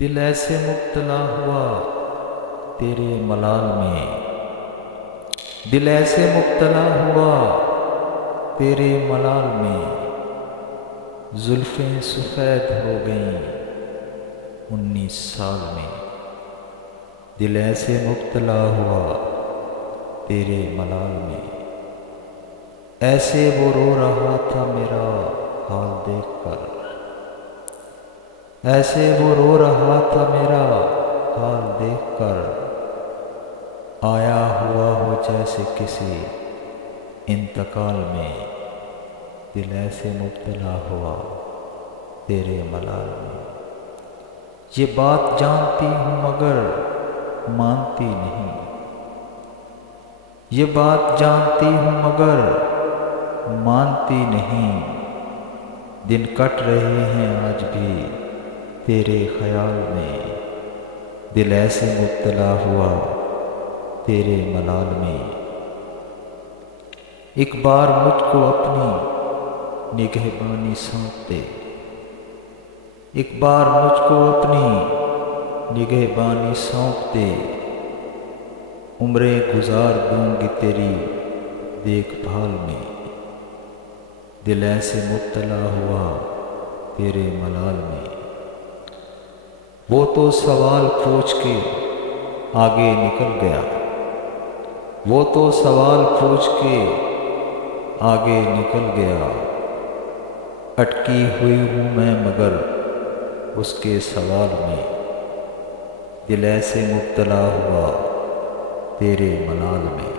دل ایسے مبتلا ہوا تیرے ملال میں، دل ایسے مبتلا ہوا تیرے ملال میں، زلفیں سفید ہو گئیں 19 سال میں، دل ایسے مبتلا ہوا تیرے ملال میں، ایسے وہ رو رہا تھا میرا حال دیکھ کر، ایسے وہ رو رہا تھا میرا حال دیکھ کر، آیا ہوا ہو جیسے کسی انتقال میں، دل ایسے مبتلا ہوا تیرے ملال میں، یہ بات جانتی ہوں مگر مانتی نہیں، یہ بات جانتی ہوں مگر مانتی نہیں، دن کٹ رہے ہیں آج بھی تیرے خیال میں، دل ایسے مبتلا ہوا تیرے ملال میں، ایک بار مجھ کو اپنی نگہبانی سونپ دے، ایک بار مجھ کو اپنی نگہبانی سونپ دے، عمریں گزار دوں گی تیری دیکھ بھال میں، دل ایسے مبتلا ہوا تیرے ملال میں، وہ تو سوال پوچھ کے آگے نکل گیا، وہ تو سوال پوچھ کے آگے نکل گیا، اٹکی ہوئی ہوں میں مگر اس کے سوال میں، دل ایسے مبتلا ہوا تیرے ملال میں۔